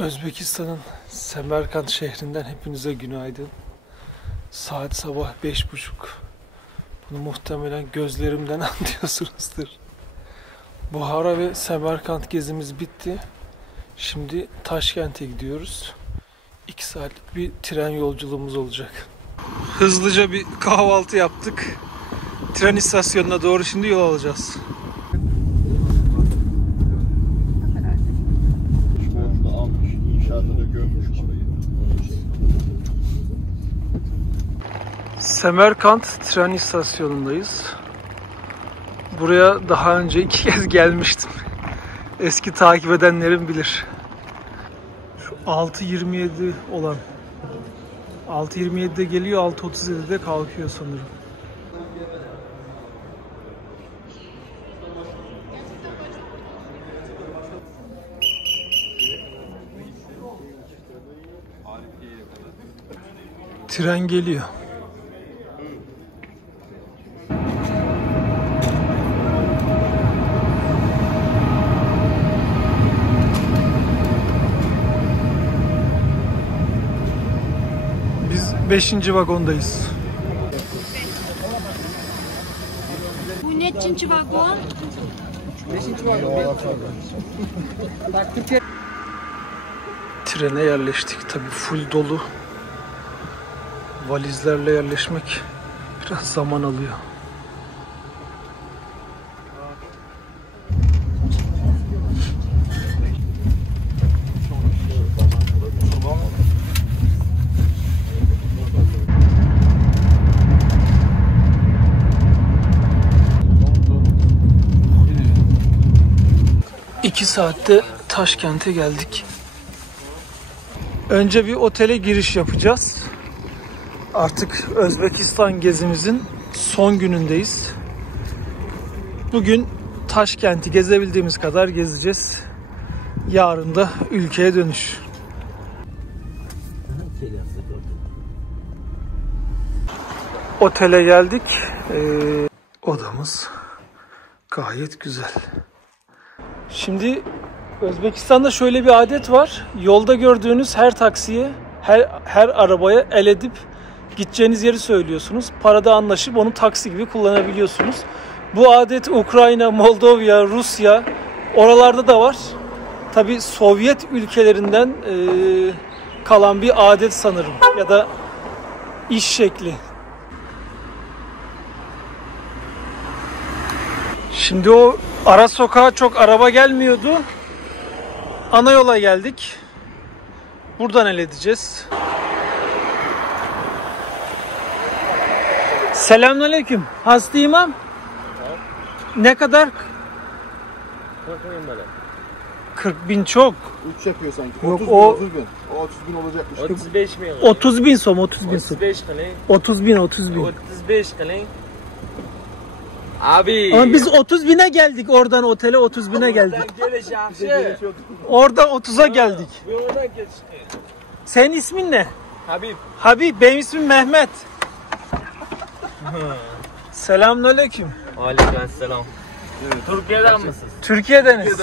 Özbekistan'ın Semerkant şehrinden hepinize günaydın. Saat sabah 5:30. Bunu muhtemelen gözlerimden anlıyorsunuzdur. Buhara ve Semerkant gezimiz bitti. Şimdi Taşkent'e gidiyoruz. 2 saatlik bir tren yolculuğumuz olacak. Hızlıca bir kahvaltı yaptık. Tren istasyonuna doğru şimdi yol alacağız. Semerkant tren istasyonundayız. Buraya daha önce 2 kez gelmiştim. Eski takip edenlerim bilir. Şu 6:27 olan. 6:27'de geliyor, 6:37'de kalkıyor sanırım. Tren geliyor. Biz 5. vagondayız. Bu neçinci vagon? 5. vagon. Trene yerleştik. Tabii full dolu. Valizlerle yerleşmek biraz zaman alıyor. İki saatte Taşkent'e geldik. Önce bir otele giriş yapacağız. Artık Özbekistan gezimizin son günündeyiz. Bugün Taşkent'i gezebildiğimiz kadar gezeceğiz. Yarın da ülkeye dönüş. Otele geldik. Odamız gayet güzel. Şimdi Özbekistan'da şöyle bir adet var. Yolda gördüğünüz her taksiye, her arabaya el edip gideceğiniz yeri söylüyorsunuz. Parada anlaşıp onu taksi gibi kullanabiliyorsunuz. Bu adet Ukrayna, Moldova, Rusya oralarda da var. Tabii Sovyet ülkelerinden kalan bir adet sanırım ya da iş şekli. Şimdi o ara sokağa çok araba gelmiyordu. Ana yola geldik. Buradan el edeceğiz. Selamünaleyküm. Hasti imam. Ne kadar? 40 bin çok. 3 yapıyor sanki. Yok, 30 bin, o 30 bin. O 30 bin olacakmış. 35 mi? 30 bin som, 30 bin som. 35 kılayım. 30 bin, 30 bin. 35 kılayım. Abi. Ama biz 30 bine geldik oradan otele, 30 bine geldik. Oradan 30'a geldik. Buradan geçti. Senin ismin ne? Habib. Habib, benim ismim Mehmet. Selamünaleyküm. Aleykümselam. Türkiye'den misiniz? Türkiye'deniz.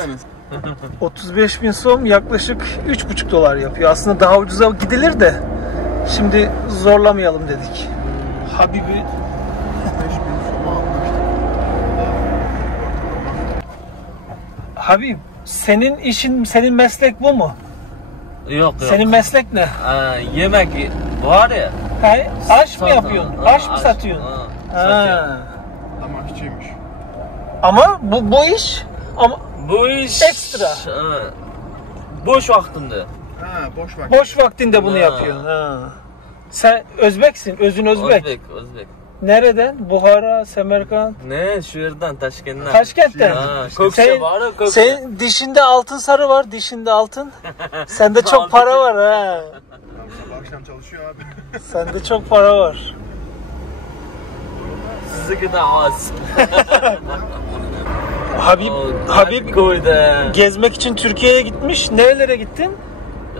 35 bin som yaklaşık 3,5 dolar yapıyor. Aslında daha ucuza gidilir de şimdi zorlamayalım dedik. Habib'i Habib, senin işin, senin meslek bu mu? Yok. Senin meslek ne? Yemek var ya. He, aş mı yapıyorsun? Aş mı satıyorsun? Satıyorum. Ama aşçıymış. Ama bu iş ama Bu iş ekstra. Boş vaktimde. Ha, boş ver. Boş vaktinde bunu yapıyorsun. Ha. Sen Özbeksin, özün Özbek. Özbek. Nereden? Buhara, Semerkant. Ne? Şu yerden Taşkent'ten. Taşkent'ten. Kökçe var ya, Kökçe. Senin dişinde altın sarı var, dişinde altın. Sende çok para var ha. Sabah akşam çalışıyor abi. Sende çok para var. Sizi de az. Habib koydu. Gezmek için Türkiye'ye gitmiş. Nerelere gittin?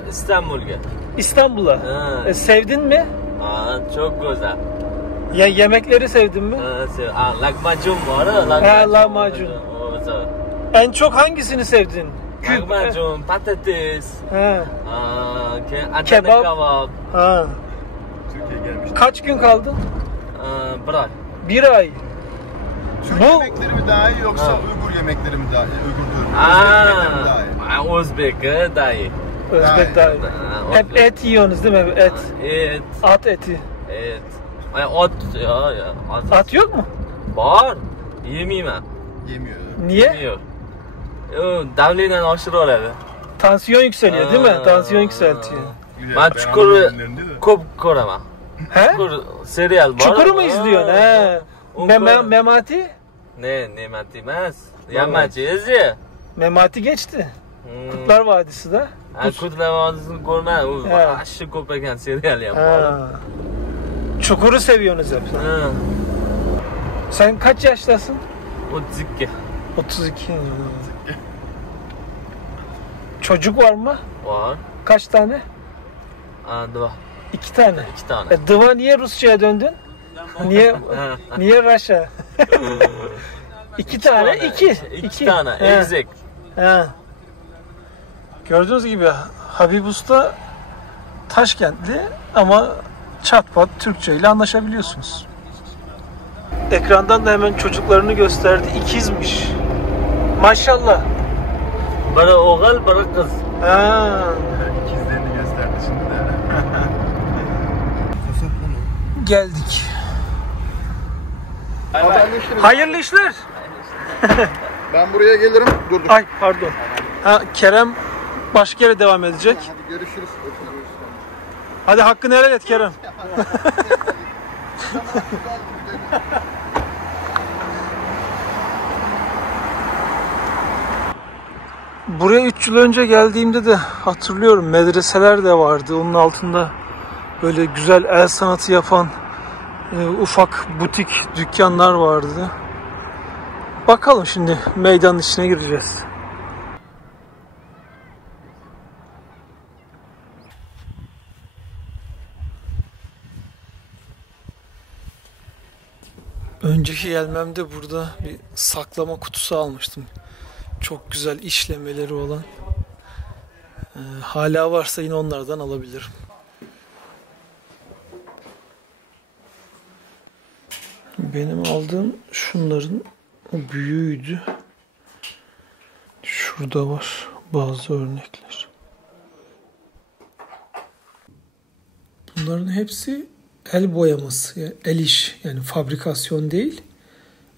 İstanbul'a. İstanbul'a. Sevdin mi? Çok güzel. Ya yemekleri sevdin mi? Lahmacun var. Ha, lahmacun. En çok hangisini sevdin? Lahmacun, patates, Ha. Adana Kebap. kebap. Ha. Türkiye gelmiş. Kaç gün kaldın? Bir ay. 1 ay. Türk Bu- yemekleri mi daha iyi yoksa Ha. Uygur yemekleri mi daha iyi? Uygur diyorum. Özbek yemekleri mi daha iyi? Özbek daha iyi. Özbek daha iyi. Hep et yiyorsunuz değil mi? Et. Et, At eti. et. Ay ot ya. At yok mu? Var. Yemeyeyim. Yemiyor. Niye? Yemiyor. Davleden aşırı oladi. Tansiyon yükseliyor değil mi? Tansiyon yükseltiyor. Ben Çukur'u ko'p ko'raman. He? Çukur serial bor. Çukuru mu izliyorsun? He. Memati? Ne Nemati emas. Yamachi ezi. Memati geçti. Kurtlar Vadisi de. Kurtlar Vadisi'ni ko'rmadim. U He. yaxshi ko'p ekan serial ham bor. Ha. Çukuru seviyorsunuz hep. Ha. Sen kaç yaştasın? 32 32. Çocuk var mı? var. Kaç tane? Dva. 2 tane. 2 tane. Dıva niye Rusça'ya döndün? Niye Raşa? 2 tane, 2. 2 tane. He. Egzek. He. Gördüğünüz gibi Habib Usta Taşkentli ama çatpat Türkçe ile anlaşabiliyorsunuz. Ekrandan da hemen çocuklarını gösterdi. İkizmiş. Maşallah. Biri o'g'il, biri qiz. Ha. İkizlerini gösterdi şimdi de. Geldik. Haberleşiriz. Hayırlı işler. Ben buraya gelirim. Dur. Ay pardon. Ha, Kerem başka yere devam edecek. Hadi görüşürüz. Hadi hakkını helal et Kerem. Buraya 3 yıl önce geldiğimde de hatırlıyorum medreseler de vardı. Onun altında böyle güzel el sanatı yapan ufak butik dükkanlar vardı. Bakalım şimdi meydanın içine gireceğiz. Önceki gelmemde burada bir saklama kutusu almıştım. Çok güzel işlemeleri olan. Hala varsa yine onlardan alabilirim. Benim aldığım şunların büyüğüydü. Şurada var bazı örnekler. Bunların hepsi el boyaması, yani el iş, yani fabrikasyon değil.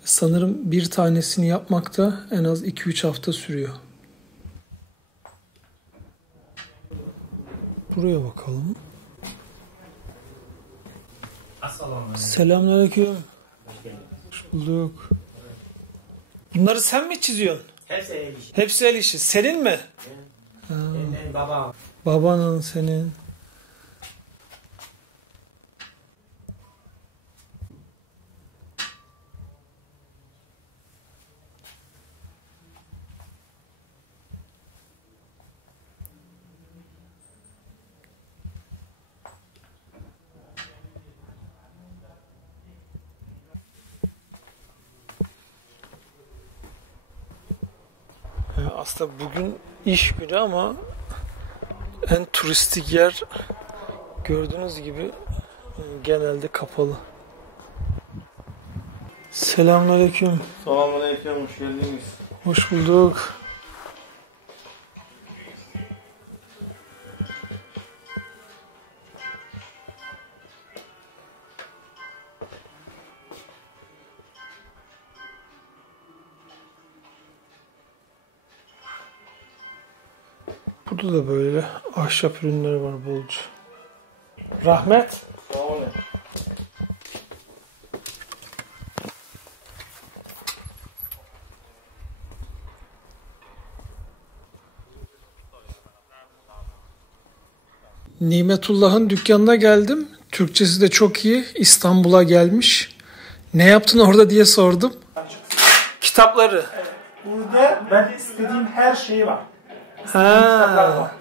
Sanırım bir tanesini yapmakta en az 2-3 hafta sürüyor. Buraya bakalım. Selamünaleyküm. Hoş bulduk. Bunları sen mi çiziyorsun? Hepsi el işi. Hepsi el işi. Senin mi? Benim babam. Babanın, senin. Aslında bugün iş günü ama en turistik yer gördüğünüz gibi genelde kapalı. Selamünaleyküm. Selamünaleyküm, hoş geldiniz. Hoş bulduk. Burada da böyle ahşap ürünleri var bolca. Rahmet. Sağ olun. Nimetullah'ın dükkanına geldim. Türkçesi de çok iyi. İstanbul'a gelmiş. Ne yaptın orada diye sordum. Kitapları. Burada ben istediğim her şey var. Ha.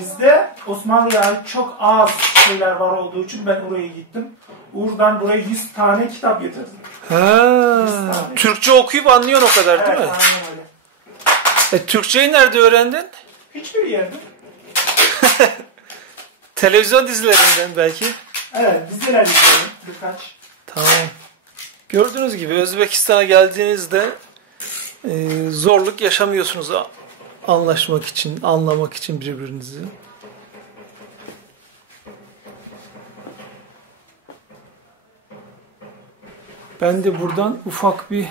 Bizde Osmanlı'ya ait çok az şeyler var olduğu için ben oraya gittim. Oradan buraya 100 tane kitap getirdim. Ha. Türkçe okuyup anlıyorsun o kadar değil mi? Evet, aynen öyle. Türkçeyi nerede öğrendin? Hiçbir yerde. Televizyon dizilerinden belki. Evet, diziler izledim birkaç. Tamam. Gördüğünüz gibi Özbekistan'a geldiğinizde zorluk yaşamıyorsunuz anlaşmak için, anlamak için birbirinizi. Ben de buradan ufak bir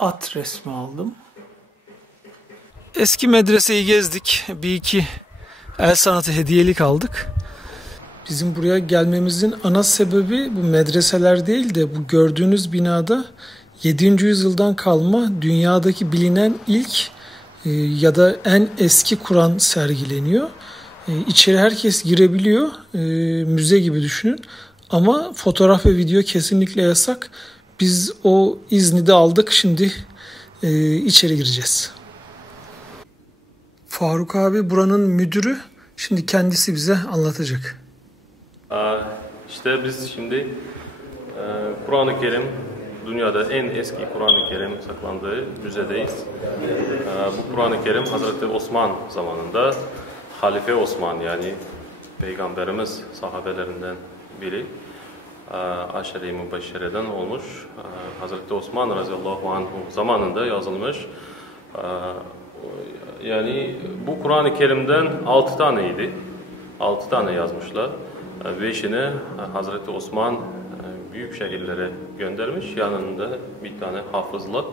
at resmi aldım. Eski medreseyi gezdik. Bir iki el sanatı hediyelik aldık. Bizim buraya gelmemizin ana sebebi bu medreseler değil de bu gördüğünüz binada 7. yüzyıldan kalma dünyadaki bilinen ilk ya da en eski Kur'an sergileniyor. İçeri herkes girebiliyor. Müze gibi düşünün. Ama fotoğraf ve video kesinlikle yasak. Biz o izni de aldık. Şimdi içeri gireceğiz. Faruk abi buranın müdürü. Şimdi kendisi bize anlatacak. İşte biz şimdi Kur'an-ı Kerim, dünyada en eski Kur'an-ı Kerim saklandığı müzedeyiz. Bu Kur'an-ı Kerim Hazreti Osman zamanında Halife Osman yani Peygamberimiz sahabelerinden biri Aşere-i Mübeşşere'den olmuş. Hazreti Osman radıyallahu anh zamanında yazılmış. Yani bu Kur'an-ı Kerim'den 6 taneydi. 6 tane yazmışlar. 5'ini Hazreti Osman büyük şehirlere göndermiş. Yanında bir tane hafızla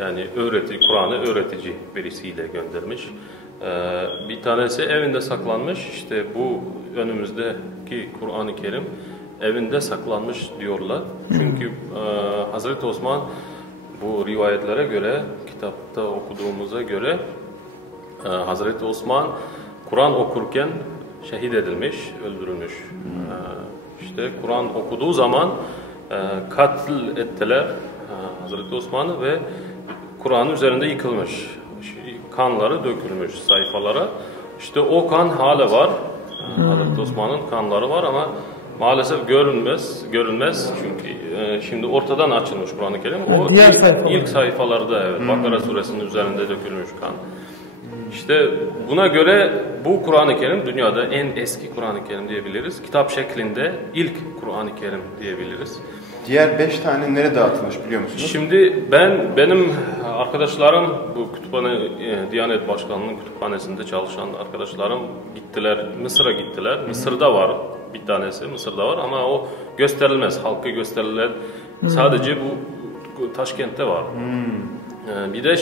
yani Kur'an'ı öğretici birisiyle göndermiş. Bir tanesi evinde saklanmış. İşte bu önümüzdeki Kur'an-ı Kerim evinde saklanmış diyorlar. Çünkü Hazreti Osman bu rivayetlere göre, kitapta okuduğumuza göre Hazreti Osman Kur'an okurken şehit edilmiş, öldürülmüş. İşte Kur'an okuduğu zaman katil ettiler Hazreti Osman'ı ve Kur'an'ın üzerinde yıkılmış. Kanları dökülmüş sayfalara. İşte o kan hala var. Hazreti Osman'ın kanları var ama maalesef görünmez çünkü şimdi ortadan açılmış Kur'an-ı Kerim. O ilk sayfalarda evet, Bakara suresinin üzerinde dökülmüş kan. İşte buna göre bu Kur'an-ı Kerim dünyada en eski Kur'an-ı Kerim diyebiliriz. Kitap şeklinde ilk Kur'an-ı Kerim diyebiliriz. Diğer 5 tane nerede dağıtılmış biliyor musunuz? Şimdi benim arkadaşlarım bu kütüphane Diyanet Başkanlığı'nın kütüphanesinde çalışan arkadaşlarım gittiler, Mısır'a gittiler. Mısır'da var bir tanesi, Mısır'da var ama o gösterilmez, halka gösterilen sadece bu Taşkent'te var. Bir de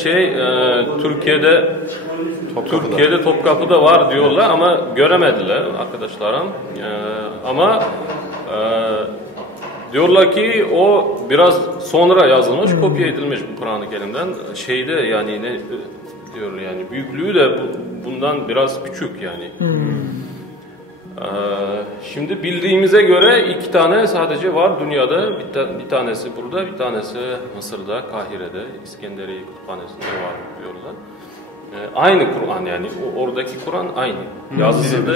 Türkiye'de Topkapı'da var diyorlar ama göremediler arkadaşlarım. Ama diyorlar ki o biraz sonra yazılmış, kopya edilmiş bu Kur'an-ı Kerim'den. Yani ne diyor yani büyüklüğü de bundan biraz küçük yani. Şimdi bildiğimize göre 2 tane sadece var dünyada. Bir tanesi burada, bir tanesi Mısır'da, Kahire'de, İskenderiye Kütüphanesi'nde var diyorlar. Aynı Kur'an yani oradaki Kur'an aynı. Yazısı da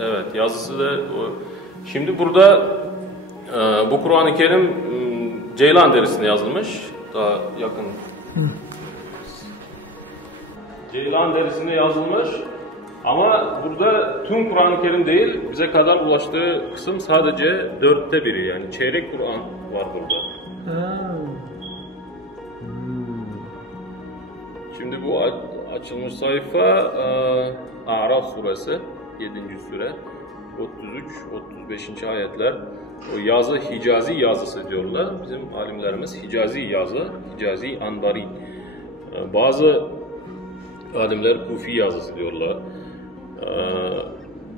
evet, yazısı da şimdi burada bu Kur'an-ı Kerim Ceylan derisine yazılmış. Daha yakın. Ceylan derisine yazılmış. Ama burada tüm Kur'an-ı Kerim değil, bize kadar ulaştığı kısım sadece 4'te 1'i yani çeyrek Kur'an var burada. Şimdi bu açılmış sayfa Araf suresi 7. sure 33-35. ayetler. O yazı Hicazi yazısı diyorlar. Bizim alimlerimiz Hicazi yazı, Hicazi Anbari. Bazı alimler Kufi yazısı diyorlar.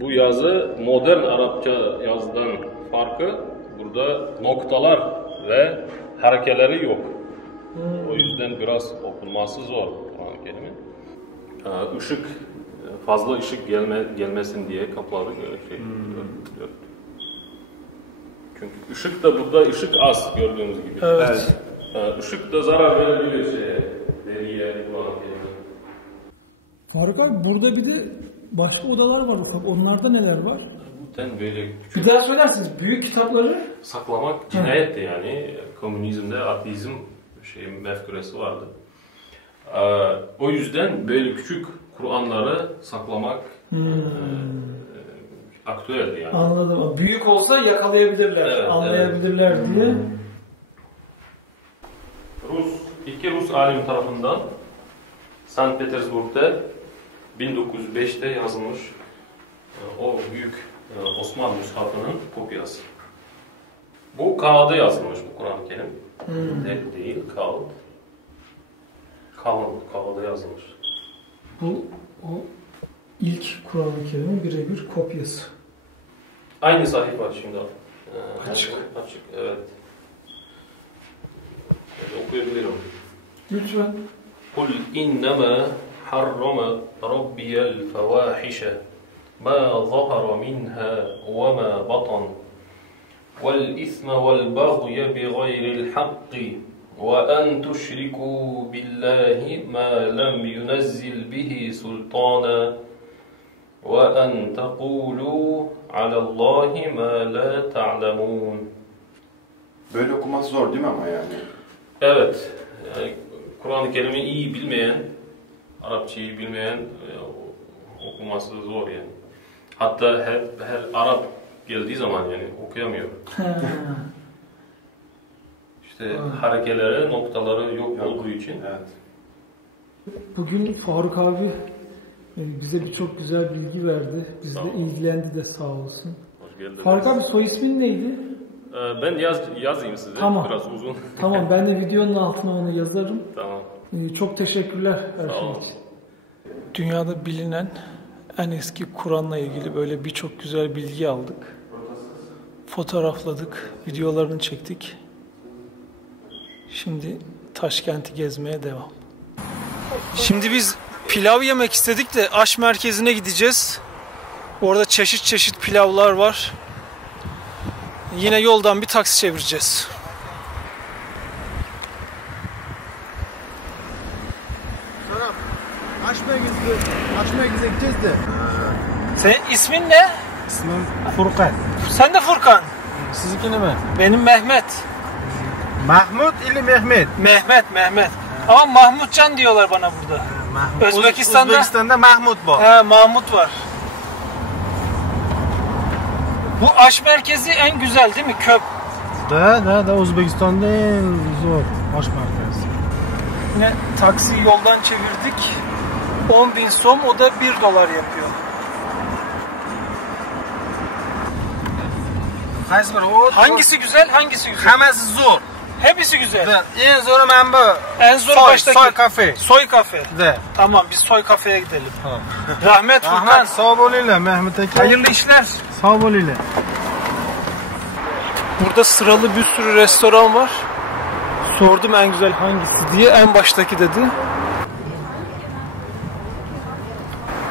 Bu yazı modern Arapça yazıdan farkı burada noktalar ve harekeleri yok. O yüzden biraz okunması zor Kur'an-ı Kerim'in. Fazla ışık gelmesin diye kapıları diyor. Çünkü ışık da burada az gördüğünüz gibi. Evet. Işık da zarar verebilir deriye Kur'an-ı Kerim'e. Faruk abi burada bir de başka odalar var ufak. Onlarda neler var? Böyle Bir daha söylersiniz. Büyük kitapları saklamak cinayetti yani. Komünizmde ateizm mefkuresi vardı. O yüzden böyle küçük Kur'anları saklamak aktüel yani. Anladım. Büyük olsa yakalayabilirler, Evet, anlayabilirler diye. İki Rus alim tarafından Sankt Petersburg'da 1905'te yazılmış o büyük Osmanlı Mushafı'nın kopyası. Bu kağıda yazılmış bu Kur'an-ı Kerim. Değil, kağıt. Kağıda yazılmış. Bu o ilk Kur'an-ı Kerim'in birebir kopyası. Aynı sayfa şimdi. Açık. Açık, evet. Okuyabilirim. Lütfen. Kul innema harrama rabbiyel fevahişe ma zahara minha ve ma batan vel isme vel bagye bi gayril haqqi ve en tuşriku billahi ma lem yunezzil bihi sultana ve en tekulu alallahi ma la ta'lemun. Böyle okuması zor değil mi ama yani? Evet. Yani Kur'an-ı Kerim'i iyi bilmeyen, Arapçayı bilmeyen okuması zor yani. Hatta her Arap geldiği zaman yani okuyamıyor. İşte harekeleri, noktaları yok olduğu için. Evet. Bugün Faruk abi bize birçok güzel bilgi verdi. Bizle ilgilendi de sağ olsun. Hoş geldiniz. Faruk abi soy ismin neydi? Ben yazayım size. Tamam. Biraz uzun. Tamam, ben de videonun altına onu yazarım. Tamam. Çok teşekkürler her şey için. Dünyada bilinen en eski Kur'an'la ilgili böyle birçok güzel bilgi aldık. Fotoğrafladık, videolarını çektik. Şimdi Taşkent'i gezmeye devam. Şimdi biz pilav yemek istedik de aş merkezine gideceğiz. Orada çeşit çeşit pilavlar var. Yine yoldan bir taksi çevireceğiz. Açmaya gideceğiz de. Senin ismin ne? İsmim Furkan. Sen de Furkan. Sizinki ne mi? Benim Mehmet. Mahmut ili Mehmet. Mehmet. Ama Mahmutcan diyorlar bana burada. Özbekistan'da Mahmut bu. He, Mahmut var. Bu aş merkezi en güzel değil mi? Köp. Da Özbekistan'da en zor aş merkezi. Yine taksi yoldan çevirdik. 10.000 som, o da $1 yapıyor. Hangisi güzel, hangisi güzel? Hamasi zor. Hepsi güzel. En zoru ben bu. En zor baştaki. Soy kafe. Soy kafe. De. Tamam, biz soy kafeye gidelim. Rahmet Furkan. Ahmet sağ oluyla Mehmet Eke. Hayırlı işler. Sağ oluyla. Burada sıralı bir sürü restoran var. Sordum en güzel hangisi diye. En baştaki dedi.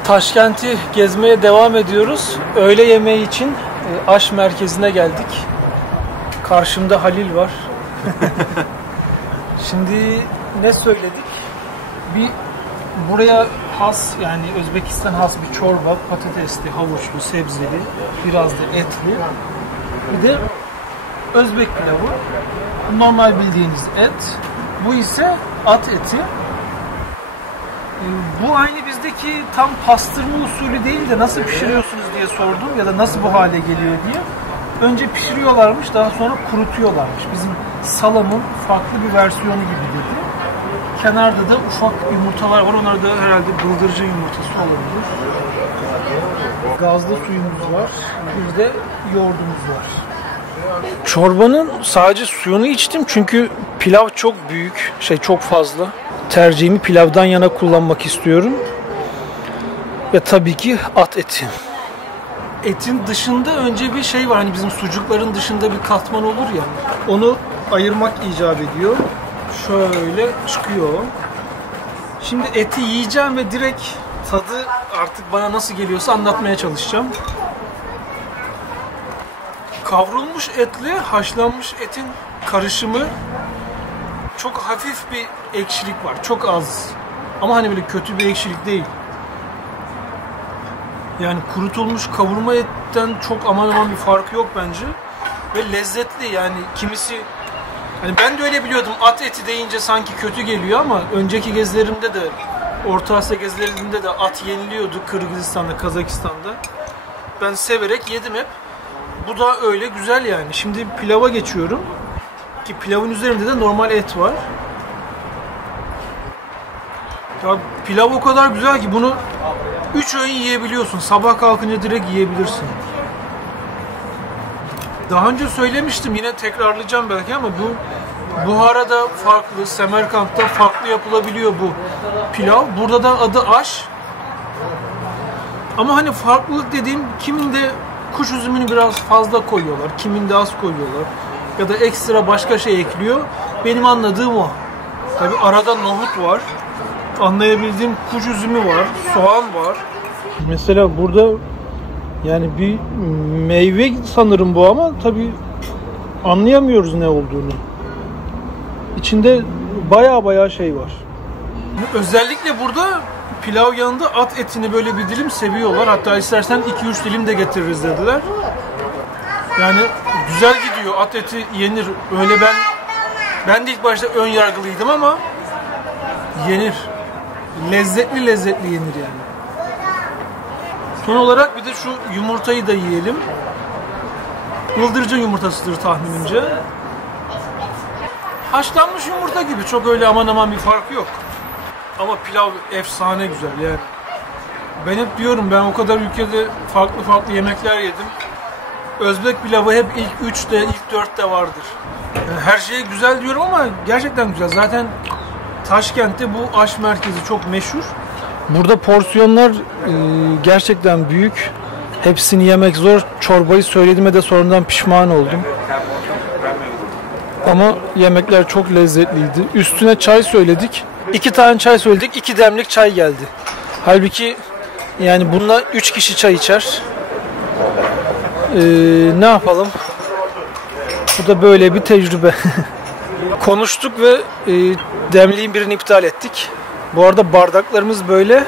Taşkent'i gezmeye devam ediyoruz. Öğle yemeği için aş merkezine geldik. Karşımda Halil var. Şimdi ne söyledik? Bir buraya has, yani Özbekistan has bir çorba, patatesli, havuçlu, sebzeli, biraz da etli. Bir de Özbek pilavı. Normal bildiğiniz et. Bu ise at eti. Bu aynı bizdeki tam pastırma usulü değil de nasıl pişiriyorsunuz diye sordum ya da nasıl bu hale geliyor diye. Önce pişiriyorlarmış, daha sonra kurutuyorlarmış. Bizim salamın farklı bir versiyonu gibi dedi. Kenarda da ufak yumurtalar var. Onlar da herhalde bıldırcın yumurtası olabilir. Gazlı suyumuz var. Bir de yoğurdumuz var. Çorbanın sadece suyunu içtim çünkü pilav çok büyük, çok fazla. Tercihimi pilavdan yana kullanmak istiyorum. Ve tabii ki at eti. Etin dışında önce bir şey var, hani bizim sucukların dışında bir katman olur ya, onu ayırmak icap ediyor. Şöyle çıkıyor. Şimdi eti yiyeceğim ve direkt tadı artık bana nasıl geliyorsa anlatmaya çalışacağım. Kavrulmuş etle haşlanmış etin karışımı, çok hafif bir ekşilik var. Çok az. Ama hani böyle kötü bir ekşilik değil. Yani kurutulmuş kavurma etten çok aman aman bir farkı yok bence. Ve lezzetli, yani kimisi Hani ben de öyle biliyordum. At eti deyince sanki kötü geliyor ama önceki gezilerimde de, Orta Asya gezilerimde de at yeniliyordu Kırgızistan'da, Kazakistan'da. Ben severek yedim hep. Bu da öyle güzel yani. Şimdi pilava geçiyorum. Ki pilavın üzerinde de normal et var. Ya pilav o kadar güzel ki bunu 3 öğün yiyebiliyorsun. Sabah kalkınca direkt yiyebilirsin. Daha önce söylemiştim, yine tekrarlayacağım belki ama bu Buhara'da farklı, Semerkant'ta farklı yapılabiliyor bu pilav. Burada da adı aş. Ama hani farklılık dediğim, kiminde kuş üzümünü biraz fazla koyuyorlar, kiminde az koyuyorlar. Ya da ekstra başka şey ekliyor. Benim anladığım o. Tabi arada nohut var. Anlayabildiğim kuş üzümü var, soğan var. Mesela burada yani bir meyve sanırım bu ama tabii anlayamıyoruz ne olduğunu. İçinde baya şey var. Özellikle burada pilav yanında at etini böyle bir dilim seviyorlar. Hatta istersen 2-3 dilim de getiririz dediler. Yani güzel gidiyor. At eti yenir. Öyle ben de ilk başta ön yargılıydım ama yenir. Lezzetli yenir yani. Son olarak bir de şu yumurtayı da yiyelim. Bıldırcın yumurtasıdır tahminimce. Haşlanmış yumurta gibi, çok öyle aman bir farkı yok. Ama pilav efsane güzel yani. Ben hep diyorum, ben o kadar ülkede farklı yemekler yedim. Özbek pilavı hep ilk 3'te, ilk 4'te vardır. Yani her şey güzel diyorum ama gerçekten güzel. Zaten Taşkent'te bu aş merkezi çok meşhur. Burada porsiyonlar gerçekten büyük. Hepsini yemek zor. Çorbayı söylediğime de sonradan pişman oldum. Ama yemekler çok lezzetliydi. Üstüne çay söyledik. 2 tane çay söyledik. 2 demlik çay geldi. Halbuki yani bununla 3 kişi çay içer. Ne yapalım? Bu da böyle bir tecrübe. Konuştuk ve demliğin birini iptal ettik. Bu arada bardaklarımız böyle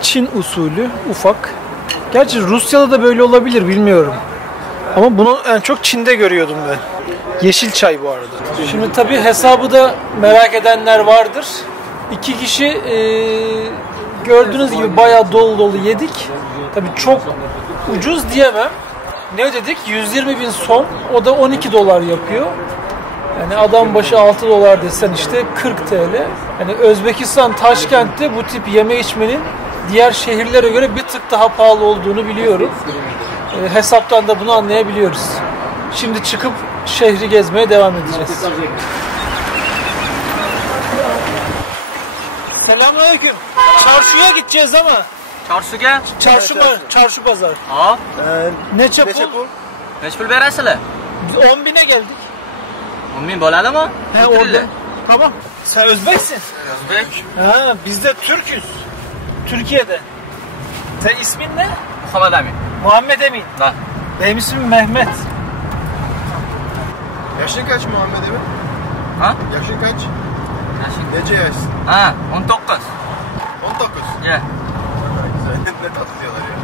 Çin usulü, ufak. Gerçi Rusya'da da böyle olabilir, bilmiyorum. Ama bunu en çok Çin'de görüyordum ben. Yeşil çay bu arada. Şimdi tabii hesabı da merak edenler vardır. 2 kişi gördüğünüz gibi bayağı dolu yedik. Tabii çok ucuz diyemem. Ne ödedik? 120.000 son. O da 12 dolar yapıyor. Yani adam başı 6 dolar desen işte 40 TL. Yani Özbekistan, Taşkent'te bu tip yeme içmenin diğer şehirlere göre bir tık daha pahalı olduğunu biliyorum. Hesaptan da bunu anlayabiliyoruz. Şimdi çıkıp şehri gezmeye devam edeceğiz. Selamünaleyküm. Çarşıya gideceğiz ama. Çarşıga? Çarşı pazar. Ha? Neçe pul? Neç pul berasizlar? Biz 10.000'e geldik. 10.000 bo'ladimi? He orada. Tamam. Sen Özbeksin. Özbek. Ha, biz de Türk'üz. Türkiye'de. Sen ismin ne? Muhammed Emin. Muhammed Emin. Da. Benim ismim Mehmet. Yaşın kaç Muhammed Emin? Ha? Yaşın kaç? Yaşın. Nece yaşsın? Ha, 19. 19. Ya. Güzel. Ne tatlı diyorlar ya.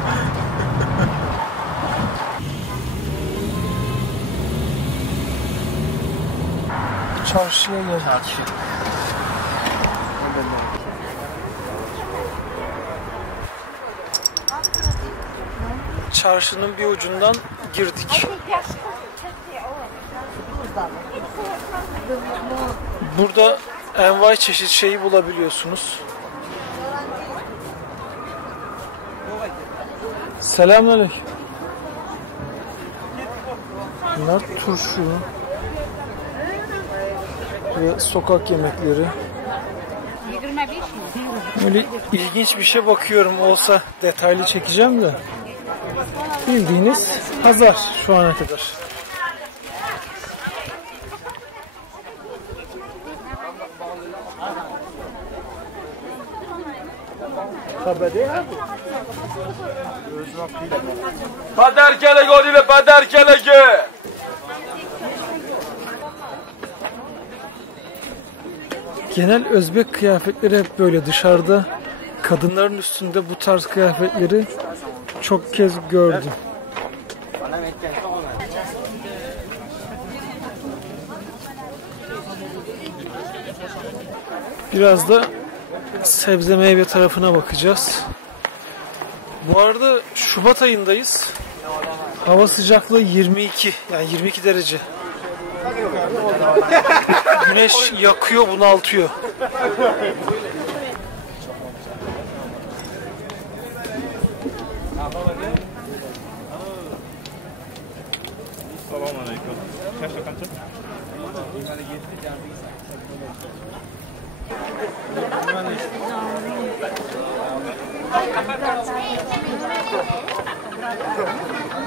Çarşıya geldik. Çarşının bir ucundan girdik. Burada envai çeşit şeyi bulabiliyorsunuz. Selamünaleyküm. Bunlar turşu ve sokak yemekleri. Böyle ilginç bir şey bakıyorum, olsa detaylı çekeceğim de. Bildiğiniz pazar şu ana kadar. Padar kelek odiyle padar keleki. Genel Özbek kıyafetleri hep böyle dışarıda. Kadınların üstünde bu tarz kıyafetleri çok kez gördüm. Biraz da sebze meyve tarafına bakacağız. Bu arada Şubat ayındayız. Hava sıcaklığı 22, yani 22 derece. Güneş yakıyor, bunaltıyor.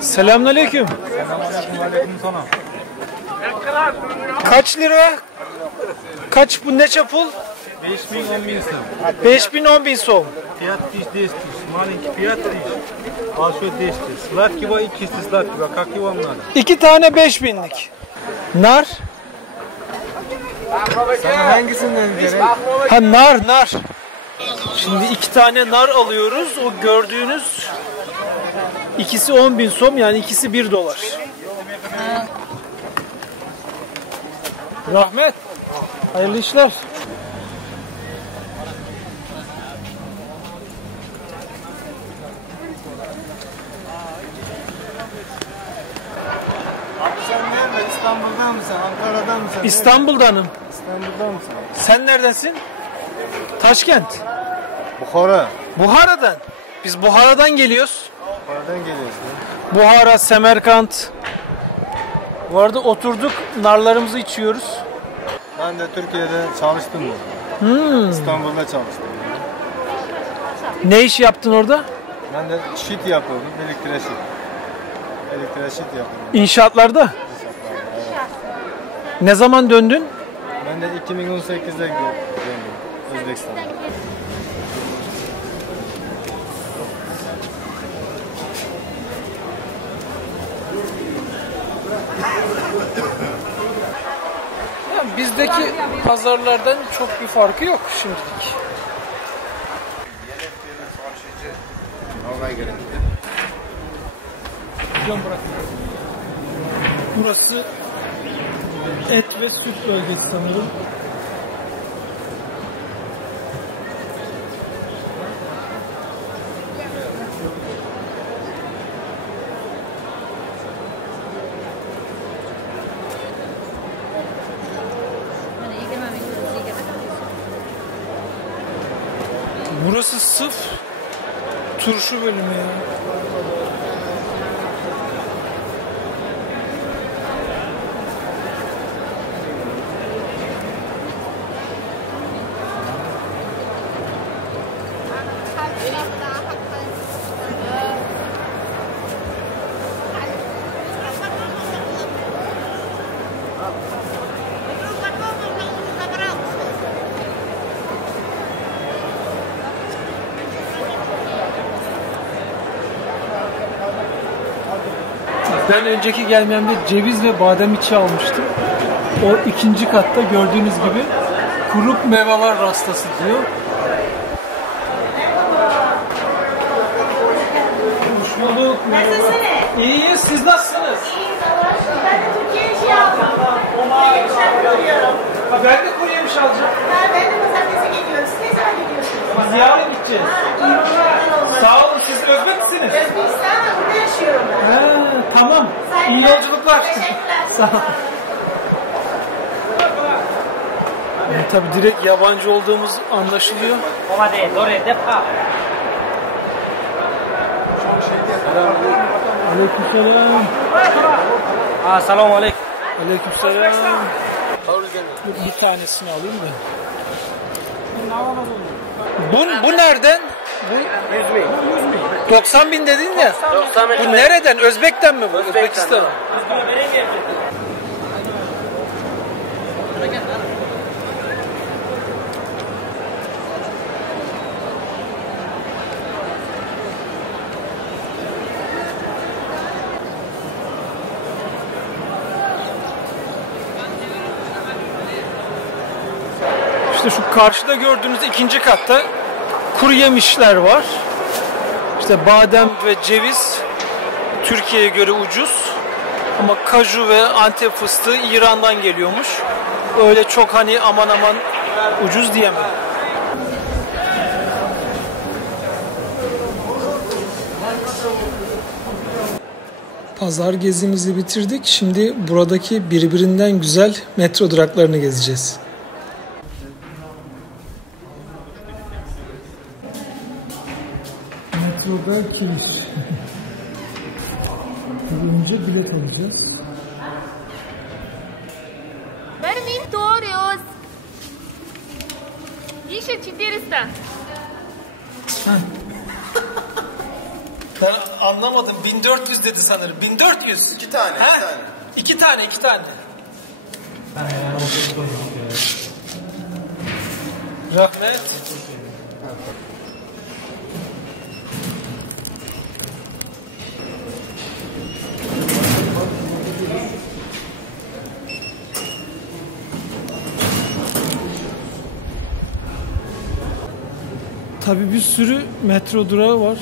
Selamünaleyküm. Kaç lira? Kaç bu ne çapul? 5000 10.000 сом. 5000 10.000 som. Fiyat 10 маленький фиат 3. Большой 10. Сладкий и чистый сладкий. Как его вам надо? 2 tane 5000'lik. Nar? Sana hangisinden gerek? Ha nar. Şimdi 2 tane nar alıyoruz. O gördüğünüz ikisi 10.000 som, yani ikisi 1 dolar. Rahmet. Hayırlı işler. Sen nerede? İstanbul'da mısın? Ankara'da mısın? İstanbul'danım. İstanbul'da mısın? Sen neredensin? Taşkent. Bukhara. Buhara'dan. Biz Buhara'dan geliyoruz. Bukharadan geliyorsun. Buhara, Semerkant. Bu arada oturduk, narlarımızı içiyoruz. Ben de Türkiye'de çalıştım. İstanbul'da çalıştım. Ne iş yaptın orada? Ben de şit yapıyordum. Elektrik yapıyordum. İnşaatlarda. Ne zaman döndün? Ben de 2018'de döndüm Özbekistan'a. Yani bizdeki pazarlardan çok bir farkı yok şimdilik. Burası et ve süt bölgesi sanırım. Burası sırf turşu bölümü ya. Ben önceki gelmemde ceviz ve badem içi almıştım. O ikinci katta gördüğünüz gibi kuru meyveler rastası diyor. Hoş bulduk. İyiyiz. Siz nasılsınız? Ben de Türkiye'ye şey aldım. Ben de kuru yemiş alacağım. Ben de pazartesi gidiyorum. Siz ne zaman gidiyorsunuz? Ama yarın gideceğiz. Sağ olun. Siz Özbek misiniz? Özbekistan'da burada yaşıyorum ben. Tamam. İyi yolculuklar. Teşekkürler. Sağ olun. Yani tabii direkt yabancı olduğumuz anlaşılıyor. Aleykümselam. Selamun aleyküm. Aleykümselam. Bir tanesini alayım da. Bu nereden? 90 bin dedin ya. Bu nereden? Özbek'ten mi bu? Özbekistan'dan. İşte şu karşıda gördüğünüz ikinci katta kuru yemişler var. İşte badem ve ceviz Türkiye'ye göre ucuz. Ama kaju ve Antep fıstığı İran'dan geliyormuş. Öyle çok hani aman aman Ucuz diye mi? Pazar gezimizi bitirdik. Şimdi buradaki birbirinden güzel metro duraklarını gezeceğiz. Metroda kiriş. Önce bilet alacağız. Vermintorios. Еще 400. Ben anlamadım. 1400 dedi sanırım. 1400. 2 tane. Ha? 2 tane. 2 tane. Rahmet. Tabii bir sürü metro durağı var.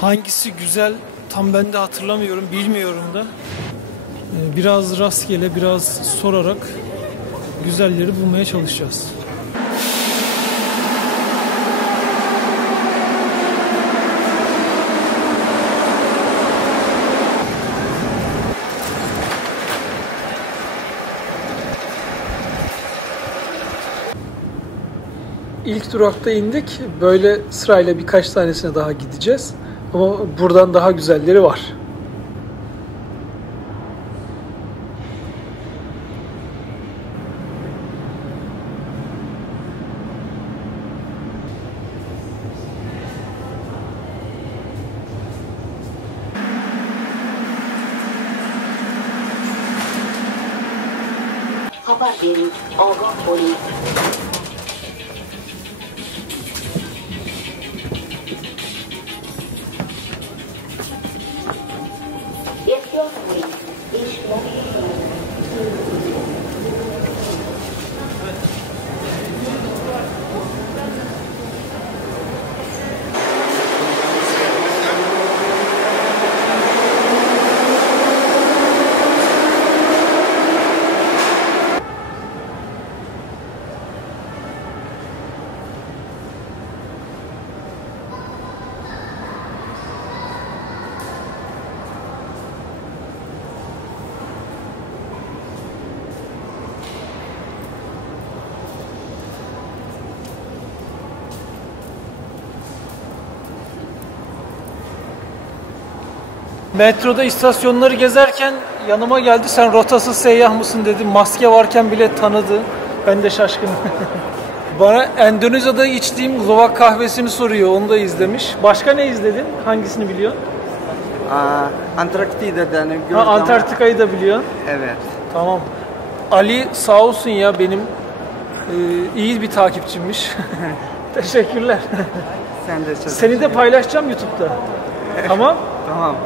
Hangisi güzel tam ben de hatırlamıyorum, bilmiyorum da. Biraz rastgele, biraz sorarak güzelleri bulmaya çalışacağız. İlk durakta indik. Böyle sırayla birkaç tanesine daha gideceğiz. Ama buradan daha güzelleri var. Haber verin. Agah olun. Metroda istasyonları gezerken yanıma geldi. Sen rotasız seyyah mısın dedi. Maske varken bile tanıdı. Ben de şaşkınım. Bana Endonezya'da içtiğim luwak kahvesini soruyor. Onu da izlemiş. Başka ne izledin? Hangisini biliyorsun? Antarktika'dan gördüm. Antarktika'yı da biliyorsun. Evet. Tamam. Ali sağ olsun ya benim iyi bir takipçimmiş. Teşekkürler. Sen de çok. Seni de paylaşacağım YouTube'da. Tamam? Tamam.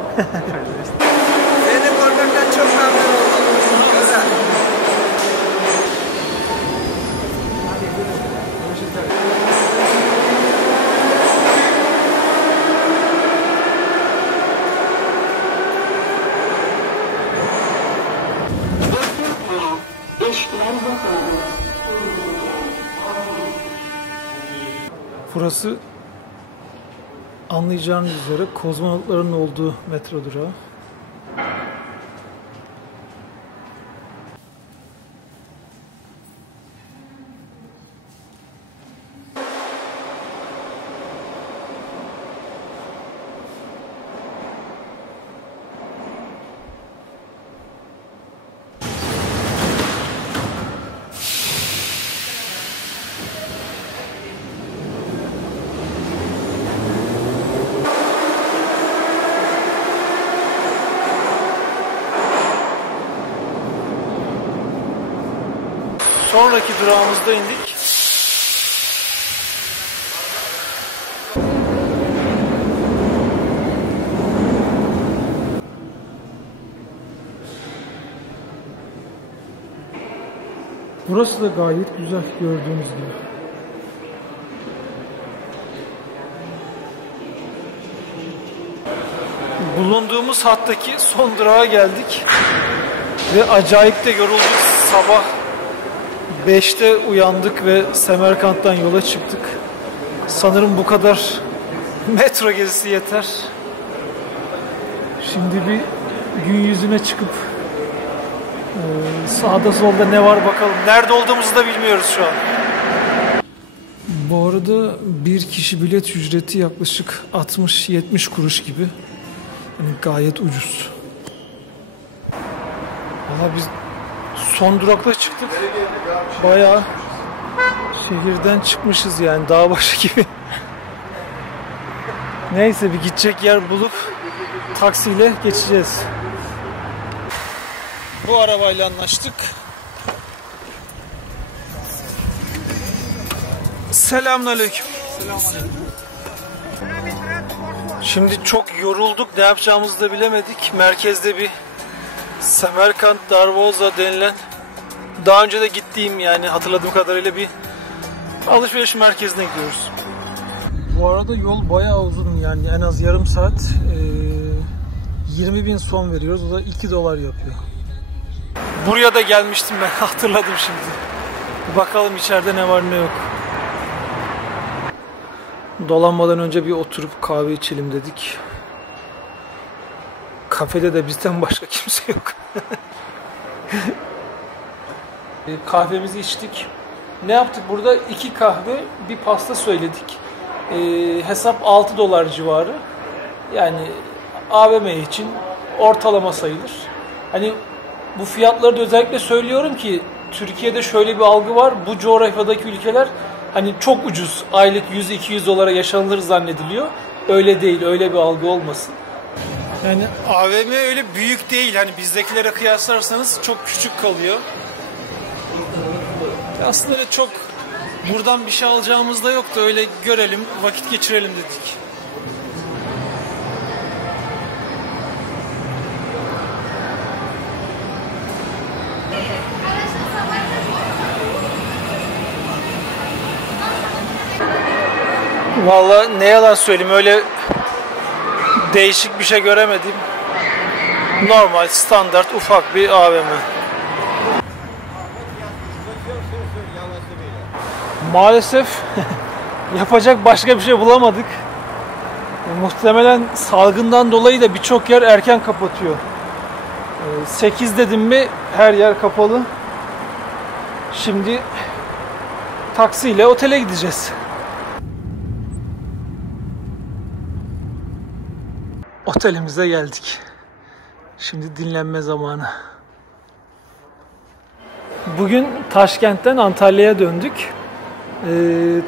Seni görmekten çok memnun oldum. Güzel. Burası anlayacağınız üzere kozmonotların olduğu metro durağı. Sonraki durağımızda indik. Burası da gayet güzel gördüğünüz gibi. Bulunduğumuz hattaki son durağa geldik. Ve acayip de yorulduk. Sabah 5'te uyandık ve Semerkant'tan yola çıktık. Sanırım bu kadar metro gezisi yeter. Şimdi bir gün yüzüne çıkıp sağda solda ne var bakalım. Nerede olduğumuzu da bilmiyoruz şu an. Bu arada bir kişi bilet ücreti yaklaşık 60-70 kuruş gibi. Yani gayet ucuz. Valla biz son durakta çıktık. Bayağı şehirden çıkmışız yani, dağ başı gibi. Neyse, bir gidecek yer bulup taksiyle geçeceğiz. Bu arabayla anlaştık. Selamünaleyküm. Şimdi çok yorulduk, ne yapacağımızı da bilemedik. Merkezde bir Semerkant Darvoza denilen, daha önce de gittiğim, yani hatırladığım kadarıyla bir alışveriş merkezine gidiyoruz. Bu arada yol bayağı uzun, yani en az yarım saat. 20.000 son veriyoruz, o da $2 yapıyor. Buraya da gelmiştim ben, hatırladım şimdi. Bir bakalım içeride ne var ne yok. Dolanmadan önce bir oturup kahve içelim dedik. Kafede de bizden başka kimse yok. Kahvemizi içtik. Ne yaptık burada? 2 kahve, bir pasta söyledik. Hesap $6 civarı. Yani AVM için ortalama sayılır. Hani bu fiyatları da özellikle söylüyorum ki Türkiye'de şöyle bir algı var. Bu coğrafyadaki ülkeler hani çok ucuz, aylık $100-200 yaşanılır zannediliyor. Öyle değil, öyle bir algı olmasın. Yani AVM öyle büyük değil. Hani bizdekilere kıyaslarsanız çok küçük kalıyor. Aslında öyle çok buradan bir şey alacağımız da yoktu. Öyle görelim, vakit geçirelim dedik. Vallahi ne yalan söyleyeyim, öyle değişik bir şey göremedim. Normal, standart, ufak bir AVM. Maalesef yapacak başka bir şey bulamadık. Muhtemelen salgından dolayı da birçok yer erken kapatıyor. 8 dedim mi her yer kapalı. Şimdi taksiyle otele gideceğiz. Otelimize geldik. Şimdi dinlenme zamanı. Bugün Taşkent'ten Antalya'ya döndük.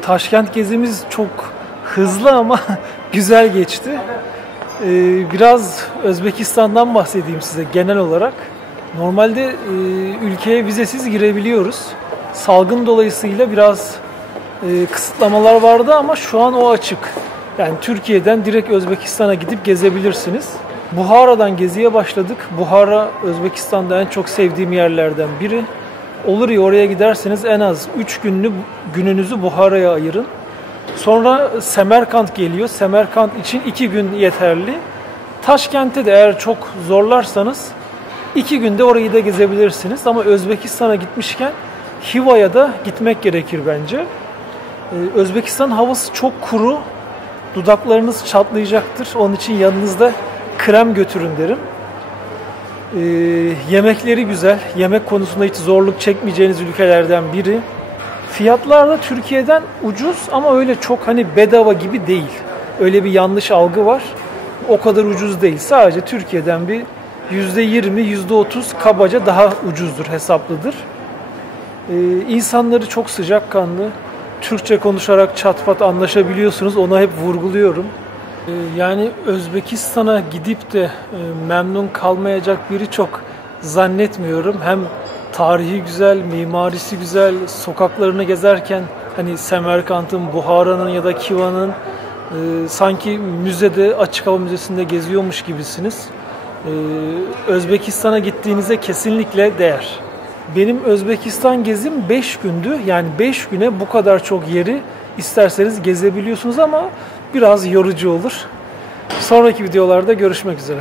Taşkent gezimiz çok hızlı ama güzel geçti. Biraz Özbekistan'dan bahsedeyim size genel olarak. Normalde ülkeye vizesiz girebiliyoruz. Salgın dolayısıyla biraz kısıtlamalar vardı ama şu an o açık. Yani Türkiye'den direkt Özbekistan'a gidip gezebilirsiniz. Buhara'dan geziye başladık. Buhara, Özbekistan'da en çok sevdiğim yerlerden biri. Olur ya, oraya giderseniz en az 3 gününüzü Buhara'ya ayırın. Sonra Semerkant geliyor. Semerkant için 2 gün yeterli. Taşkent'te de eğer çok zorlarsanız 2 günde orayı da gezebilirsiniz. Ama Özbekistan'a gitmişken Xiva'ya da gitmek gerekir bence. Özbekistan havası çok kuru. Dudaklarınız çatlayacaktır. Onun için yanınızda krem götürün derim. Yemekleri güzel. Yemek konusunda hiç zorluk çekmeyeceğiniz ülkelerden biri. Fiyatlar da Türkiye'den ucuz ama öyle çok hani bedava gibi değil. Öyle bir yanlış algı var. O kadar ucuz değil. Sadece Türkiye'den bir %20, %30 kabaca daha ucuzdur, hesaplıdır. İnsanları çok sıcakkanlı. Türkçe konuşarak çat pat anlaşabiliyorsunuz. Ona hep vurguluyorum. Yani Özbekistan'a gidip de memnun kalmayacak biri çok zannetmiyorum. Hem tarihi güzel, mimarisi güzel, sokaklarını gezerken hani Semerkant'ın, Buhara'nın ya da Xiva'nın sanki müzede, açık hava müzesinde geziyormuş gibisiniz. Özbekistan'a gittiğinizde kesinlikle değer. Benim Özbekistan gezim 5 gündü. Yani 5 güne bu kadar çok yeri isterseniz gezebiliyorsunuz ama biraz yorucu olur. Sonraki videolarda görüşmek üzere.